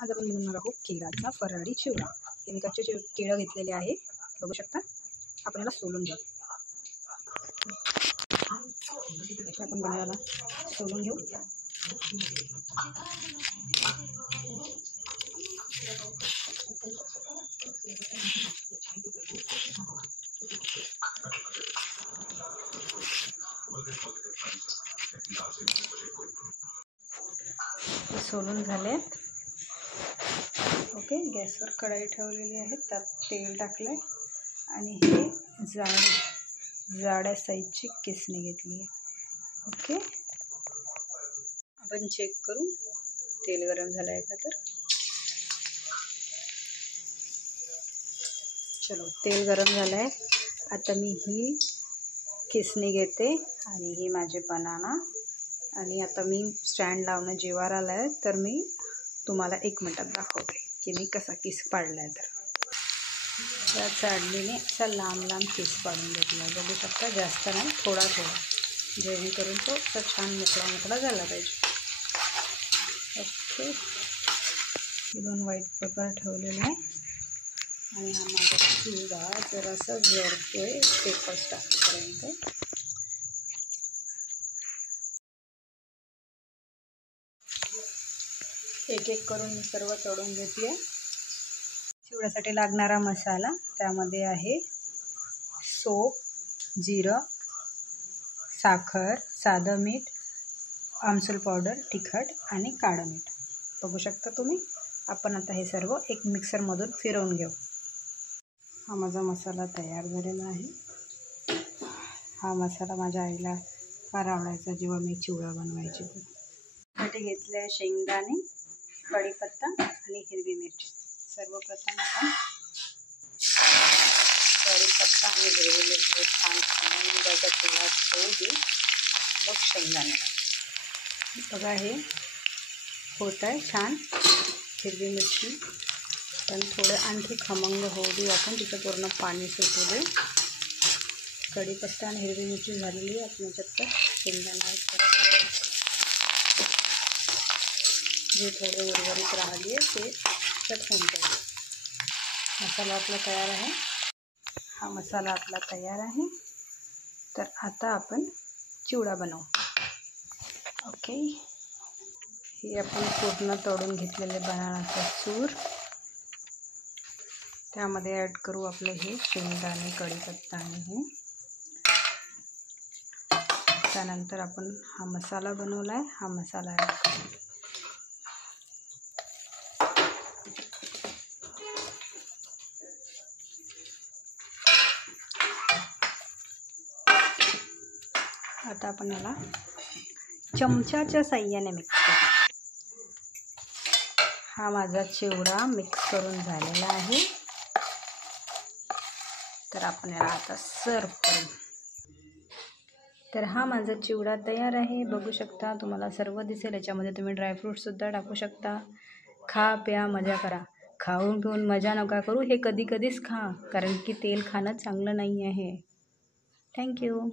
आज आपण बनवणार आहोत केळाचा फराळी चिवडा। हे मी कच्चे केळं घेतलेले आहे, बघू शकता। आपण याला सोलून घेऊ। आपण बनवायला सोलून घेऊ। सोलून झालेत। ओके, गॅसवर कढई ठेवलेली आहे, त्यात तेल टाकले आणि हे जाड्या साईजची किसणी घेतली आहे। ओके, आपण चेक करू तेल गरम झालं आहे का तर। चलो, तेल गरम झालं आहे। आता मी ही किसणी घेते आणि ही माझे बनाना, आणि आता मी स्टँड लावणं जीवावर आलं आहे, तर मी तुम्हाला 1 मिनिटात दाखवते की मी कसा किस पाडला आहे। तर त्या चाळणीने असा लांब लांब किस पाडून घेतला आहे, बघू शकता। जास्त नाही, थोडा थोडा, जेणेकरून तो असा छान मोकळा झाला पाहिजे। ओके, 2 व्हाईट पेपर ठेवलेला आहे आणि हा माझा चिवडा जरासा जळतोय पेपर्स टाकेपर्यंत। एक एक करून मी सर्व तळून घेते। चिवड्यासाठी लागणारा मसाला त्यामध्ये आहे सोप, जिरं, साखर, साधं मीठ, आमचूर पावडर, तिखट आणि काळं मीठ, बघू शकता तुम्ही। आपण आता हे सर्व एक मिक्सरमधून फिरवून घेऊ। हा माझा मसाला तयार झालेला आहे। हा मसाला माझ्या आईला फार आवडायचा जेव्हा मी चिवडा बनवायची तर। त्यासाठी घेतले शेंगदाणे, कढीपत्ता आणि हिरवी मिरची। सर्वप्रथम आपण कढीपत्ता आणि हिरवी मिरची छान खमंगाच्या तेलात ठेवू दे। मग शेंगदाणे बघा, हे होत आहे छान। हिरवी मिरची पण थोडं आणखी खमंग होऊ दे आपण, तिचं पूर्ण पाणी सुटू दे। कढीपत्ता आणि हिरवी मिरची झालेली आहे, आपण याच्यात शेंगदाणे जे थोडे उर्वरित राहिली आहे ते त्यात होऊन जाईल। मसाला आपला तयार आहे। हा मसाला आपला तयार आहे, तर आता आपण चिवडा बनवू। ओके, हे आपण पूर्ण तळून घेतलेले बनानाचा चूर त्यामध्ये ॲड करू। आपले हे शेंगदाणे, कढीपत्ता आणि हे, त्यानंतर आपण हा मसाला बनवला आहे, हा मसाला ॲड करू। आता आपण याला चमच्याच्या साहाय्याने मिक्स करू। हा माझा चिवडा मिक्स करून झालेला आहे, तर आपण याला आता सर्व करू। तर हा माझा चिवडा तयार आहे, बघू शकता। तुम्हाला सर्व दिसेल, याच्यामध्ये तुम्ही ड्रायफ्रूटसुद्धा टाकू शकता। खा, प्या, मजा करा। खाऊन पिऊन मजा नका करू, हे कधी कधीच खा, कारण की तेल खाणं चांगलं नाही आहे। थँक्यू।